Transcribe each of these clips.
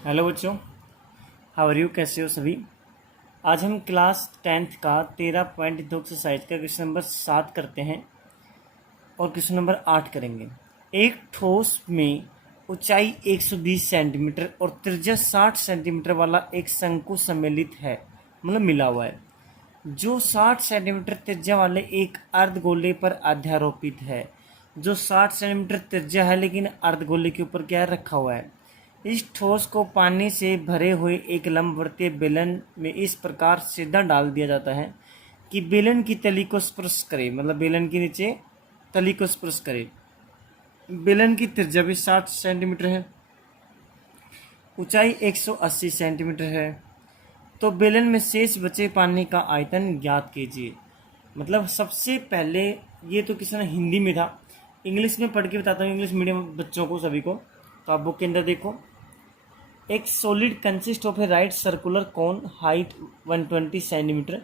Hello बच्चों, how are you? कैसे हो सभी? आज हम क्लास 10th का 13.2 एक्सरसाइज का क्वेश्चन नंबर 7 करते हैं और क्वेश्चन नंबर 8 करेंगे। एक ठोस में ऊंचाई 120 सेंटीमीटर और त्रिज्या 60 सेंटीमीटर वाला एक शंकु सम्मिलित है, मतलब मिला हुआ है, जो 60 सेंटीमीटर त्रिज्या वाले एक अर्धगोले पर अध्यारोपित है। जो 60 सेंटीमीटर त्रिज्या है लेकिन अर्धगोले के ऊपर क्या रखा हुआ है। इस ठोस को पानी से भरे हुए एक लंबवर्तीय बेलन में इस प्रकार सीधा डाल दिया जाता है कि बेलन की तली को स्पर्श करे, मतलब बेलन के नीचे तली को स्पर्श करे। बेलन की त्रिज्या भी 60 सेंटीमीटर है, ऊंचाई 180 सेंटीमीटर है। तो बेलन में शेष बचे पानी का आयतन ज्ञात कीजिए। मतलब सबसे पहले ये तो किसी ने हिंदी में था, इंग्लिश में पढ़ के बताता हूँ, इंग्लिश मीडियम बच्चों को सभी को। तो आप बुक के अंदर देखो, एक solid consist of A right circular cone height 120 centimetre.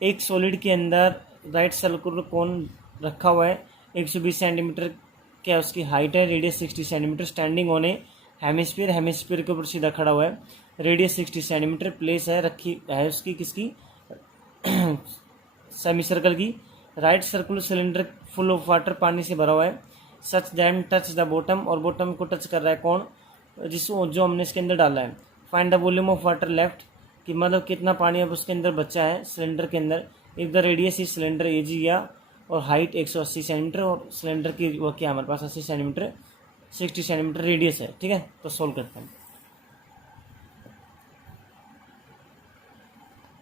एक सॉलिड के अंदर राइट सर्कुलर कोन रखा हुआ है, 120 सेंटीमीटर क्या उसकी हाइट है, radius 60 centimetre. Standing on A hemisphere, hemisphere के ऊपर सीधा खड़ा हुआ है, रेडियस 60 सेंटीमीटर। प्लेस है रखी है उसकी किसकी सेमी सर्कल की। Right circular cylinder full of water, पानी से भरा हुआ है। सच दैन टच द बॉटम, और बॉटम को टच कर रहा है कौन, जिसको जो हमने इसके अंदर डाला है। Find the volume of water left, कि मतलब कितना पानी अब उसके अंदर बचा है सिलेंडर के अंदर। If the radius is cylinder edge या, और हाइट 180 सेंटीमीटर, और सिलेंडर की वो क्या हमारे पास 80 सेंटीमीटर, 60 सेंटीमीटर रेडियस है। ठीक है, तो सोल्व करते हैं।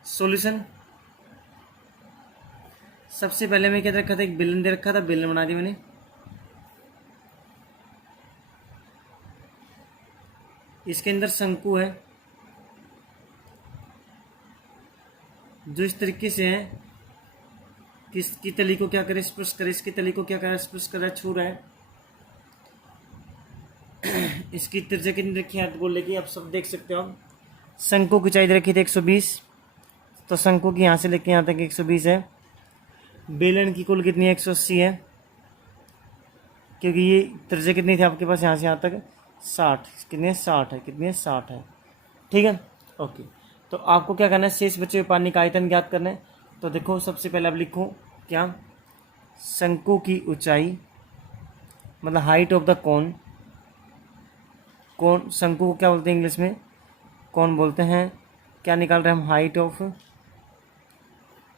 सॉल्यूशन, सबसे पहले मैं क्या रखा था, एक बेलन दे रखा था, बेलन बना दी मैंने। इसके अंदर शंकु है जो इस तरीके से है, किसकी तली को क्या करे, स्पर्श करे, इसकी तली को क्या करे, स्पर्श कर रहा है, छू रहा है। इसकी त्रिज्या कितनी रखी है अर्धगोले की, आप सब देख सकते हो। शंकु की ऊंचाई रखी थी 120, तो शंकु की यहाँ से लेके यहाँ तक 120 है। बेलन की कुल कितनी है, 180 है, क्योंकि ये त्रिज्या कितनी थी आपके पास यहाँ से यहाँ तक 60, कितनी है 60 है, कितनी है 60 है। ठीक है, ओके। तो आपको क्या करना है, शेष बचे हुए पानी का आयतन ज्ञात करना है। तो देखो सबसे पहले आप लिखो क्या, शंकु की ऊंचाई, मतलब हाइट ऑफ द कोन। कोन शंकु को क्या बोलते हैं इंग्लिश में, कौन बोलते हैं। क्या निकाल रहे हैं हम, हाइट ऑफ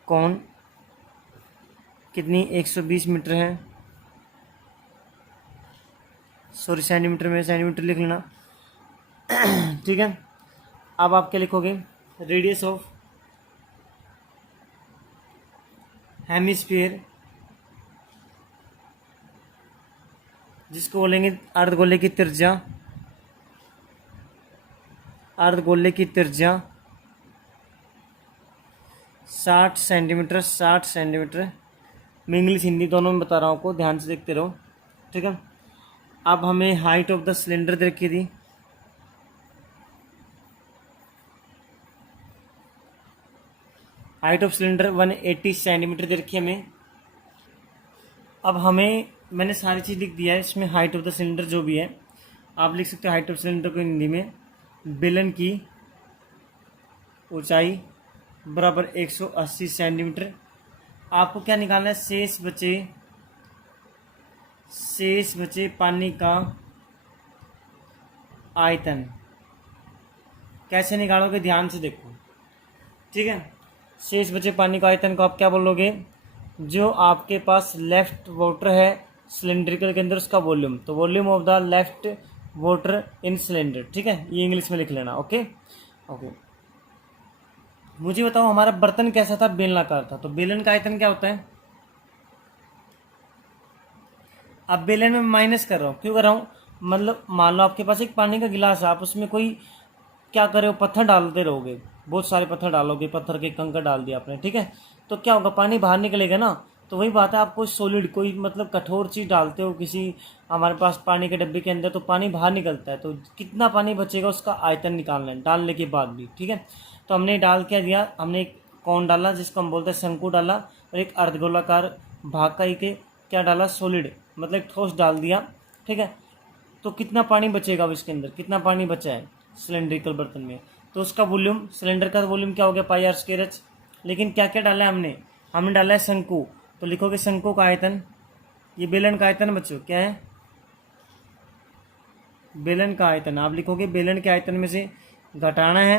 कौन कितनी 120 मीटर है, सॉरी सेंटीमीटर में, सेंटीमीटर लिख लेना। ठीक है, अब आप क्या लिखोगे, रेडियस ऑफ हेमिस्फीयर, जिसको बोलेंगे अर्धगोले की त्रिज्या, अर्धगोले की त्रिज्या 60 सेंटीमीटर, 60 सेंटीमीटर। मैं इंग्लिश हिंदी दोनों में बता रहा हूँ आपको, ध्यान से देखते रहो। ठीक है, अब हमें हाइट ऑफ द सिलेंडर दे रखी थी, हाइट ऑफ सिलेंडर 180 सेंटीमीटर दे रखी है हमें। अब हमें, मैंने सारी चीज़ लिख दिया है इसमें, हाइट ऑफ द सिलेंडर जो भी है आप लिख सकते हो। हाइट ऑफ सिलेंडर को हिंदी में, बेलन की ऊंचाई बराबर 180 सेंटीमीटर। आपको क्या निकालना है, शेष बचे पानी का आयतन। कैसे निकालोगे, ध्यान से देखो। ठीक है, शेष बचे पानी का आयतन को आप क्या बोलोगे, जो आपके पास लेफ्ट वाटर है सिलेंड्रिकल के अंदर उसका वॉल्यूम, तो volume of the left water in cylinder. ठीक है, ये इंग्लिश में लिख लेना। Okay okay. मुझे बताओ हमारा बर्तन कैसा था, बेलनाकार था, तो बेलन का आयतन क्या होता है। अब बेलन में माइनस कर रहा हूँ, क्यों कर रहा हूँ, मतलब मान लो आपके पास एक पानी का गिलास है, आप उसमें कोई क्या करे हो, पत्थर डालते रहोगे, बहुत सारे पत्थर डालोगे, पत्थर के कंकड़ डाल दिया आपने। ठीक है, तो क्या होगा, पानी बाहर निकलेगा ना। तो वही बात है, आप कोई सॉलिड, कोई मतलब कठोर चीज़ डालते हो किसी हमारे पास पानी के डब्बे के अंदर, तो पानी बाहर निकलता है, तो कितना पानी बचेगा उसका आयतन निकालना है डालने के बाद भी। ठीक है, तो हमने डाल क्या दिया, हमने एक कौन डाला जिसको हम बोलते हैं शंकु डाला, और एक अर्धगोलाकार भाग का एक क्या डाला, सॉलिड, मतलब एक ठोस डाल दिया। ठीक है, तो कितना पानी बचेगा अब इसके अंदर, कितना पानी बचा है, सिलेंड्रिकल बर्तन में, तो उसका वॉल्यूम, सिलेंडर का वॉल्यूम क्या हो गया पाई आर स्क्वायर एच। लेकिन क्या क्या डाला है हमने डाला है शंकु, तो लिखोगे शंकु का आयतन, ये बेलन का आयतन बच्चों क्या है, बेलन का आयतन। आप लिखोगे बेलन के आयतन में से घटाना है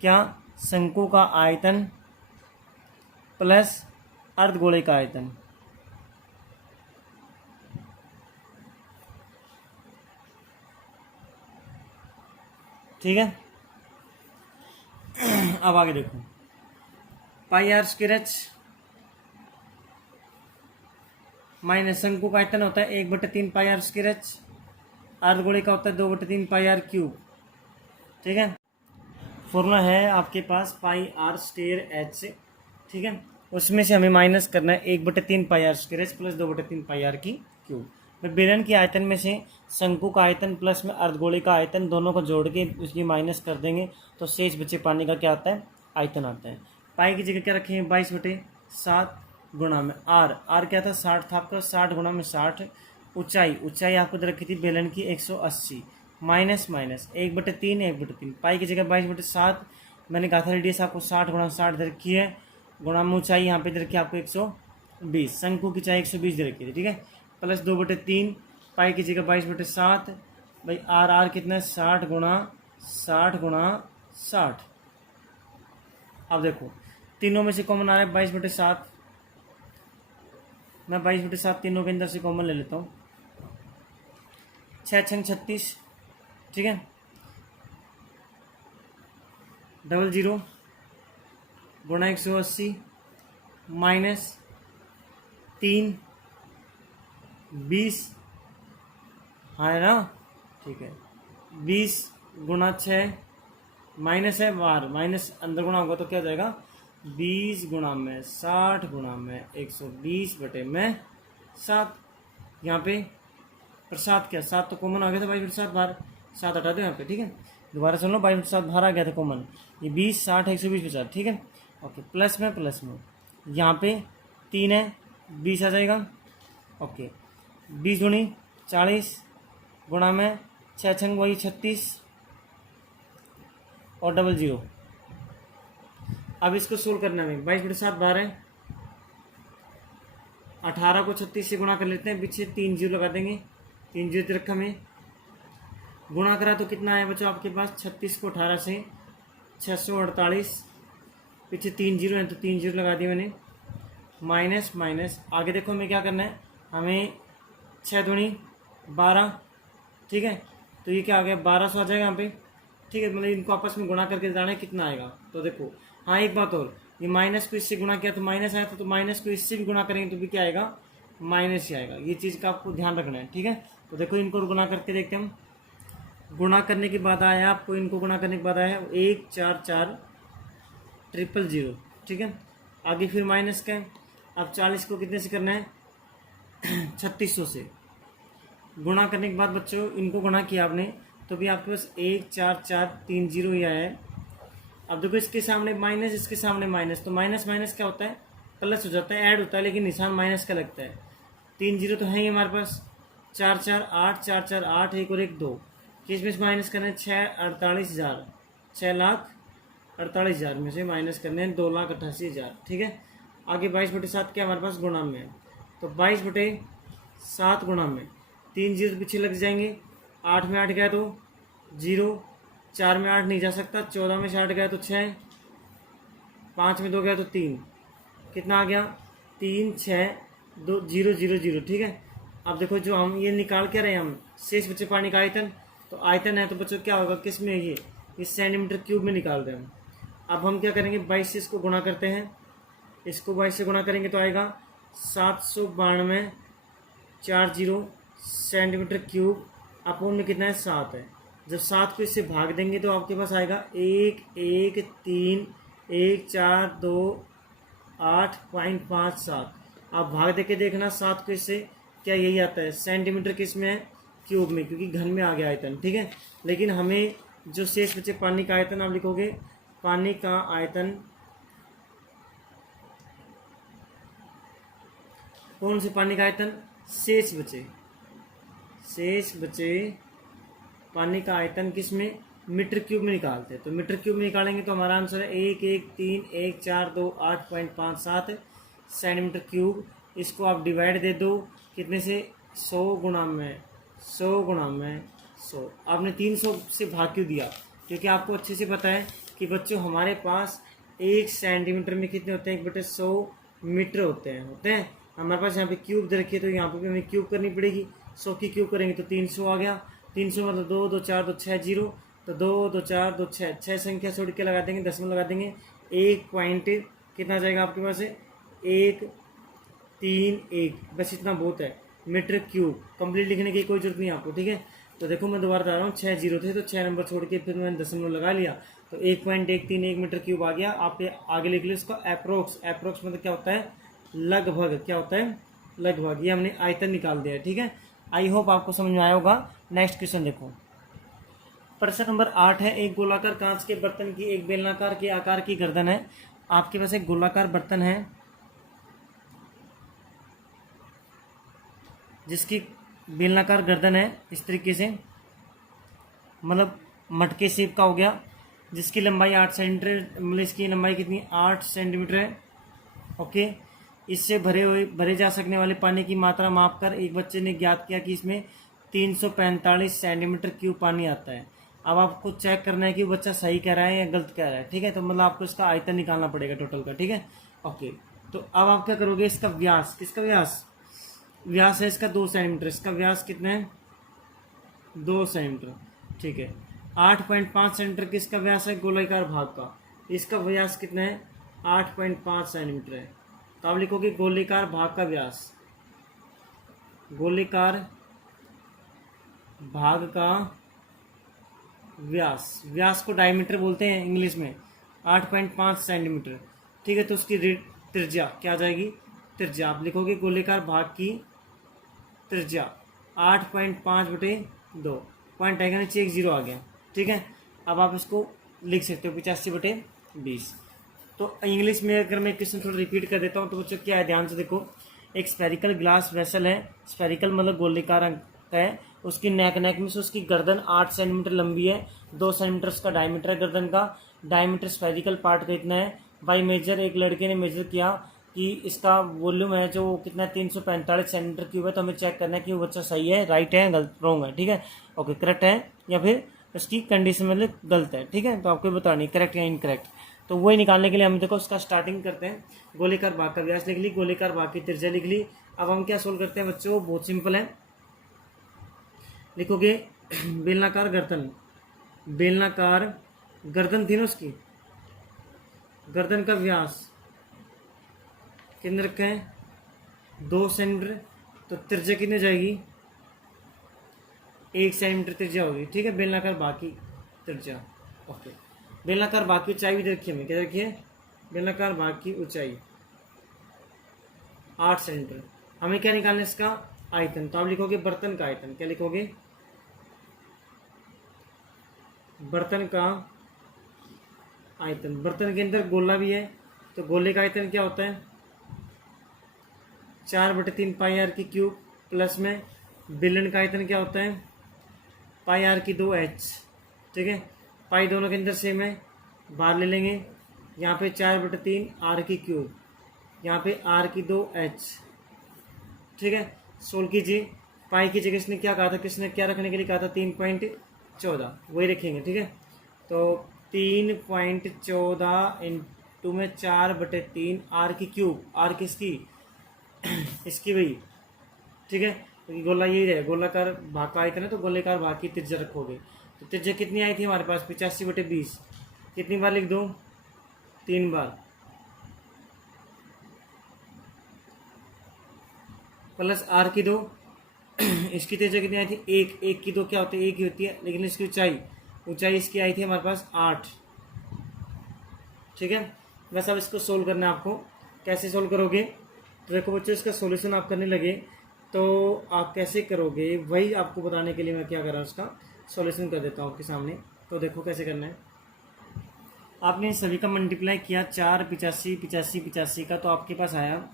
क्या, शंकु का आयतन प्लस अर्धगोले का आयतन। ठीक है, अब आगे देखो, पाई आर स्क्वायर एच माइनस शंकु का आयतन होता है 1/3 पाई आर स्क्वायर एच, अर्धगोले का होता है 2/3 पाई आर क्यूब। ठीक है, फॉर्मूला है आपके पास पाई आर स्क्वायर एच से। ठीक है, उसमें से हमें माइनस करना है 1/3 pi r square h plus 2/3 pi r की क्यूब। मैं बेलन के आयतन में से शंकु का आयतन प्लस में अर्धगोले का आयतन दोनों को जोड़ के उसकी माइनस कर देंगे, तो शेष बचे पानी का क्या आता है, आयतन आता है। पाई की जगह क्या रखेंगे 22/7 गुणा में आर क्या था 60 था आपका, 60 गुणा में 60। ऊंचाई आपको रखी थी बेलन की 180, माइनस 1/3 पाई की जगह 22/7। मैंने कहा था रेडियस आपको 60 गुणा 60 दे रखी है, गुणा में ऊंचाई यहाँ पे दे रखी है आपको 120, शंकु की ऊंचाई 120 दे रखी थी। ठीक है, प्लस 2/3 पाई की जगह 22/7 भाई आर कितना है 60 गुणा 60। अब देखो तीनों में से कॉमन आ रहा है 22/7, मैं 22/7 तीनों के अंदर से कॉमन ले लेता हूँ, 6 × 36। ठीक है, 00 गुणा 180 माइनस 3 20, हाँ है ना, ठीक है, 20 गुणा 6 माइनस है बार, माइनस अंदर गुणा होगा तो क्या हो जाएगा 20 गुणा में 60 गुणा में 120/7। यहाँ पे प्रसाद क्या 7 तो कॉमन आ गया था 22/7 बाहर, 7 हटा दो यहाँ पे। ठीक है, दोबारा सुन लो 22/7 बाहर आ गया था कॉमन, ये 20 60 120/7। ठीक है, ओके, प्लस में यहाँ पे 3 है 20 आ जाएगा। ओके, 20 दूनी 40 गुणा में 6 छंग वही 36 और 00। अब इसको सोल्व करना है 22/7 बाहर है, 18 को 36 से गुणा कर लेते हैं, पीछे 3 जीरो लगा देंगे, 3 जीरो रखा में गुणा करा तो कितना आया बच्चों आपके पास 36 को 18 से 648, पीछे 3 जीरो है तो 3 जीरो लगा दिए मैंने, माइनस आगे देखो हमें क्या करना है, हमें 6 दूनी 12। ठीक है, तो ये क्या आ गया 1200 आ जाएगा यहाँ पे। ठीक है, मतलब इनको आपस में गुणा करके जाना है कितना आएगा, तो देखो हाँ एक बात और, ये माइनस को इससे गुणा किया तो माइनस आया था, तो माइनस को इससे भी गुणा करेंगे तो भी क्या आएगा माइनस ही आएगा, ये चीज़ का आपको ध्यान रखना है। ठीक है, तो देखो इनको गुणा करके देखते हैं हम, गुणा करने के बाद आया आपको, इनको गुणा करने के बाद आया 144000। ठीक है, आगे फिर माइनस का है, अब 40 को कितने से करना है 3600 से गुणा करने के बाद बच्चों इनको गुणा किया आपने तो भी आपके पास 14430 ही आया है। अब देखो इसके सामने माइनस, इसके सामने माइनस, तो माइनस क्या होता है प्लस हो जाता है, ऐड होता है, लेकिन निशान माइनस का लगता है। 3 जीरो तो है ही हमारे पास, 448 एक और एक 2, किस में से माइनस करना है 648,000, 6,48,000 में से माइनस करने हैं 2,88,000। ठीक है, आगे 22/7 क्या हमारे पास गुणा में है, तो 22/7 गुणा में 3 जीरो पीछे लग जाएंगे, 8 में 8 गया तो 0, 4 में 8 नहीं जा सकता, 14 में 8 गया तो 6, 5 में 2 गया तो 3, कितना आ गया 3 6 2 0 0 0। ठीक है, अब देखो जो हम ये निकाल के रहे हैं हम शेष बचे पानी का आयतन, तो आयतन है तो बच्चों क्या होगा किस में, ये इस सेंटीमीटर क्यूब में निकाल रहे हैं हम। अब हम क्या करेंगे 22 से इसको गुणा करते हैं, इसको 22 से गुणा करेंगे तो आएगा 792 सेंटीमीटर क्यूब, अपोन में कितना है 7 है। जब 7 को इससे भाग देंगे तो आपके पास आएगा 1131428.57। आप भाग दे के देखना 7 को इससे, क्या यही आता है सेंटीमीटर किस में है क्यूब में, क्योंकि घन में आ गया आयतन। ठीक है, लेकिन हमें जो शेष बचे पानी का आयतन, आप लिखोगे पानी का आयतन, कौन से पानी का आयतन, शेष बचे पानी का आयतन किस में मीटर क्यूब में निकालते हैं। तो मीटर क्यूब में निकालेंगे तो हमारा आंसर है 1131428.57 सेंटीमीटर क्यूब। इसको आप डिवाइड दे दो कितने से, 100 गुणा में 100। आपने 300 से भाग क्यों दिया, क्योंकि आपको अच्छे से पता है कि बच्चों हमारे पास 1 सेंटीमीटर में कितने होते हैं, 1/100 मीटर होते हैं। हमारे पास यहाँ पे क्यूब दे रखी है तो यहाँ पे हमें क्यूब करनी पड़ेगी। 100 की क्यूब करेंगे तो 300 आ गया। 300 मतलब 2 2 4 2 6 0, तो 2 2 4 2 6 6 संख्या छोड़ के लगा देंगे, दशमलव लगा देंगे। 1 पॉइंट कितना आ जाएगा आपके पास है 131, बस इतना बहुत है मीटर क्यूब। कंप्लीट लिखने की कोई जरूरत नहीं आपको, ठीक है। तो देखो मैं दोबारा बता रहा हूँ, 6 0 थे तो 6 नंबर छोड़ के फिर मैंने दशमलव लगा लिया तो 1.131 मीटर क्यूब आ गया। आप आगे लिख लो इसको अप्रोक्स मतलब क्या होता है, लगभग, क्या होता है लगभग। ये हमने आयतन निकाल दिया है, ठीक है। आई होप आपको समझ में आया होगा। नेक्स्ट क्वेश्चन देखो, प्रश्न नंबर 8 है, एक गोलाकार कांच के बर्तन की एक बेलनाकार के आकार की गर्दन है। आपके पास एक गोलाकार बर्तन है जिसकी बेलनाकार गर्दन है इस तरीके से, मतलब मटके शेप का हो गया, जिसकी लंबाई 8 सेंटीमीटर, मतलब इसकी लंबाई कितनी 8 सेंटीमीटर है। ओके, इससे भरे जा सकने वाले पानी की मात्रा मापकर एक बच्चे ने ज्ञात किया कि इसमें 345 सेंटीमीटर क्यूब पानी आता है। अब आपको चेक करना है कि बच्चा सही कह रहा है या गलत कह रहा है, ठीक है। तो मतलब आपको इसका आयतन निकालना पड़ेगा टोटल का, ठीक है। ओके, तो अब आप क्या करोगे, इसका व्यास, किसका व्यास है इसका 2 सेंटीमीटर। इसका व्यास कितना है 2 सेंटीमीटर, ठीक है। 8.5 सेंटीमीटर किसका व्यास है गोलाकार भाग का, इसका व्यास कितना है 8.5 सेंटीमीटर है। तो आप लिखोगे गोलाकार भाग का व्यास, गोलाकार भाग का व्यास को डायमीटर बोलते हैं इंग्लिश में, 8.5 सेंटीमीटर, ठीक है। तो उसकी त्रिज्या क्या आ जाएगी, त्रिज्या आप लिखोगे गोलाकार भाग की त्रिज्या 8.5/2, पॉइंट आएगा नीचे 1 0 आ गया, ठीक है। अब आप इसको लिख सकते हो 85/20। तो इंग्लिश में अगर मैं क्वेश्चन थोड़ा रिपीट कर देता हूँ तो बच्चों क्या है, ध्यान से देखो। एक स्फेरिकल ग्लास वेसल है, स्फेरिकल मतलब गोलाकार है, उसकी नेक में से उसकी गर्दन 8 सेंटीमीटर लंबी है, 2 सेंटीमीटर उसका डायमीटर है गर्दन का। डायमीटर स्फेरिकल पार्ट का इतना है। बाई मेजर एक लड़के ने मेजर किया कि इसका वॉल्यूम है जो कितना 345 सेंटीमीटर क्यूब है। तो हमें चेक करना है कि वो बच्चा सही है, राइट है, गलत, रॉन्ग है, ठीक है। ओके, करेक्ट है या फिर उसकी कंडीशन मतलब गलत है, ठीक है। तो आपको बतानी करेक्ट या इनकरेक्ट। तो वही निकालने के लिए हम देखो उसका स्टार्टिंग करते हैं। गोलाकार भाग का व्यास लिख ली, गोलाकार भाग की त्रिज्या लिख ली। अब हम क्या सोल्व करते हैं बच्चों, बहुत सिंपल है। लिखोगे बेलनाकार गर्दन थी ना, उसकी गर्दन का व्यास कितने रखा है 2 सेंटीमीटर, तो त्रिज्या कितनी जाएगी 1 सेंटीमीटर त्रिज्या होगी, ठीक है। बेलनाकार भाग की त्रिज्या, ओके। बेलनाकार भाग की ऊंचाई भी दे रखी है, हमें क्या रखी है, बेलनाकार भाग की ऊंचाई 8 सेंटीमीटर। हमें क्या निकालना है इसका आयतन। तो आप लिखोगे बर्तन का आयतन, क्या लिखोगे बर्तन का आयतन। बर्तन के अंदर गोला भी है तो गोले का आयतन क्या होता है 4/3 पाई आर की क्यूब, प्लस में बेलन का आयतन क्या होता है पाई आर की 2h, ठीक है। पाई दोनों के अंदर सेम है, बाहर ले लेंगे। यहाँ पे 4/3 आर की क्यूब, यहाँ पे आर की 2h, ठीक है। सोल्व कीजिए। पाई की जगह इसने क्या कहा था, किसने क्या रखने के लिए कहा था 3.14, वही रखेंगे, ठीक है। तो 3.14 इंटू में 4/3 आर की क्यूब, आर किसकी इसकी वही, ठीक है। क्योंकि गोला यही रहे, गोलाकार भाग का आयतन है तो गोलाकार भाग की त्रिज्या रखोगे। तो त्रिज्या कितनी आई थी हमारे पास 85/20, कितनी बार लिख दो 3 बार, प्लस आर की 2 इसकी त्रिज्या कितनी आई थी 1 की 2 क्या होती है 1 ही होती है, लेकिन इसकी ऊंचाई इसकी आई थी हमारे पास 8, ठीक है। बस अब इसको सोल्व करना है आपको। कैसे सोल्व करोगे, तो देखो बच्चों इसका सॉल्यूशन आप करने लगे तो आप कैसे करोगे वही आपको बताने के लिए मैं क्या कर रहा हूँ, उसका सॉल्यूशन कर देता हूँ आपके सामने। तो देखो कैसे करना है। आपने सभी का मल्टीप्लाई किया 4 85 85 85 का, तो आपके पास आया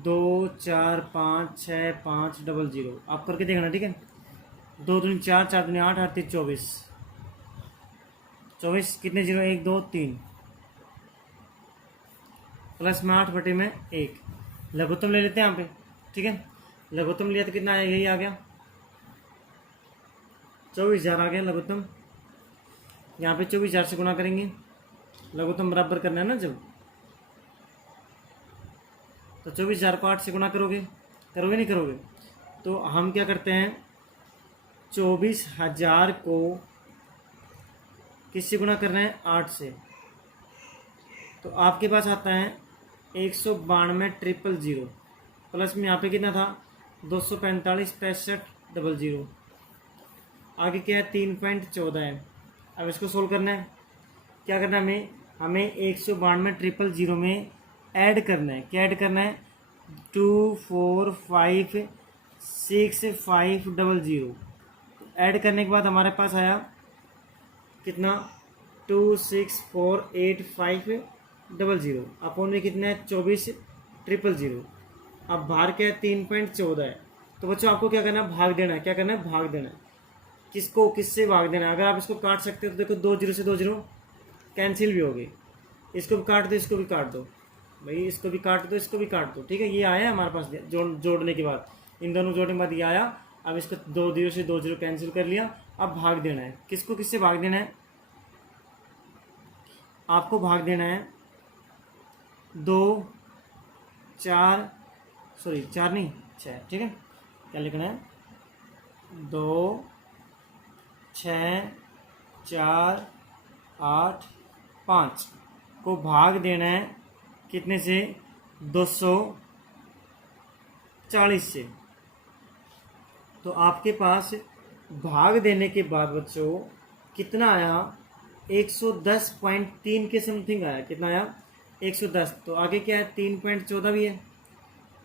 2 4 5 6 5 0 0। आप करके देखना, ठीक है। 2 दूनी 4 4 दूनी 8 8 3 24, 24 कितने जीरो, 1 2 3 प्लस में 8 बटे में 1। लघुत्तम ले लेते हैं यहाँ पे, ठीक है। लघुत्तम लिया तो कितना आया, यही आ गया 24,000 आ गया लघुत्तम। यहाँ पे 24,000 से गुणा करेंगे, लघुत्तम बराबर करना है ना जब, तो 24,000 को 8 से गुणा करोगे नहीं करोगे, तो हम क्या करते हैं 24,000 को किससे गुणा करना है, 8 से। तो आपके पास आता है 192,000 प्लस में यहाँ पे कितना था 245,65,00। आगे क्या है 3.14 है। अब इसको सोल्व करना है, क्या करना है हमें 192,000 में ऐड करना है। क्या ऐड करना है 245,65,00। ऐड करने के बाद हमारे पास आया कितना 264,85,00 अपॉन में कितना है 24,000। अब बाहर क्या है 3.14 है। तो बच्चों आपको क्या करना है, भाग देना है। क्या करना है, भाग देना है। किसको किससे भाग देना है। अगर आप इसको काट सकते हो तो देखो 2 0 से 2 0 कैंसिल भी हो गई। इसको भी काट दो, इसको भी काट दो भाई, इसको भी काट दो, इसको भी काट दो, ठीक है। ये आया हमारे पास जोड़ने के बाद, इन दोनों जोड़ने के बाद ये आया। अब इसको 2 0 से 2 0 कैंसिल कर लिया। अब भाग देना है, किसको किससे भाग देना है, आपको भाग देना है 2 4 सॉरी 4 नहीं 6, ठीक है। क्या लिखना है 2 6 4 8 5 को भाग देना है कितने से 240 से। तो आपके पास भाग देने के बाद बच्चों कितना आया 110.3 के समथिंग आया। कितना आया 110। तो आगे क्या है 3.14 भी है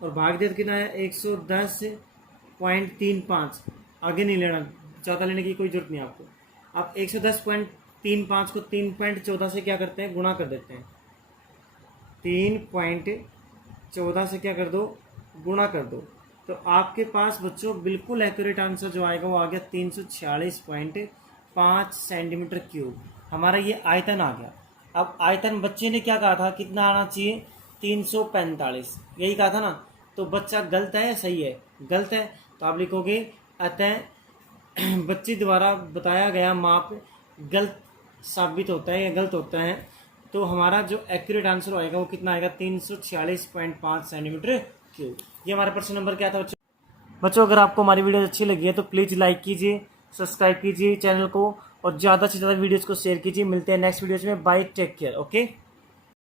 और भाग दे तो कितना आया 110.35। आगे नहीं लेना, ज़्यादा लेने की कोई जरूरत नहीं आपको। आप 110.35 को 3.14 से क्या करते हैं, गुणा कर देते हैं। 3.14 से क्या कर दो, गुणा कर दो। तो आपके पास बच्चों बिल्कुल एक्यूरेट आंसर जो आएगा वो आ गया 346.5 सेंटीमीटर क्यूब। हमारा ये आयतन आ गया। अब आयतन बच्चे ने क्या कहा था, कितना आना चाहिए 345, यही कहा था ना। तो बच्चा गलत है या सही है, गलत है। तो आप लिखोगे अतः बच्चे द्वारा बताया गया माप गलत साबित होता है या गलत होता है। तो हमारा जो एक्यूरेट आंसर आएगा वो कितना आएगा 346.5 सेंटीमीटर क्यूब। ये हमारा प्रश्न नंबर क्या था बच्चों। अगर आपको हमारी वीडियो अच्छी लगी है तो प्लीज़ लाइक कीजिए, सब्सक्राइब कीजिए चैनल को और ज़्यादा से ज़्यादा वीडियोज़ को शेयर कीजिए। मिलते हैं नेक्स्ट वीडियोज़ में। Bye, take care, okay.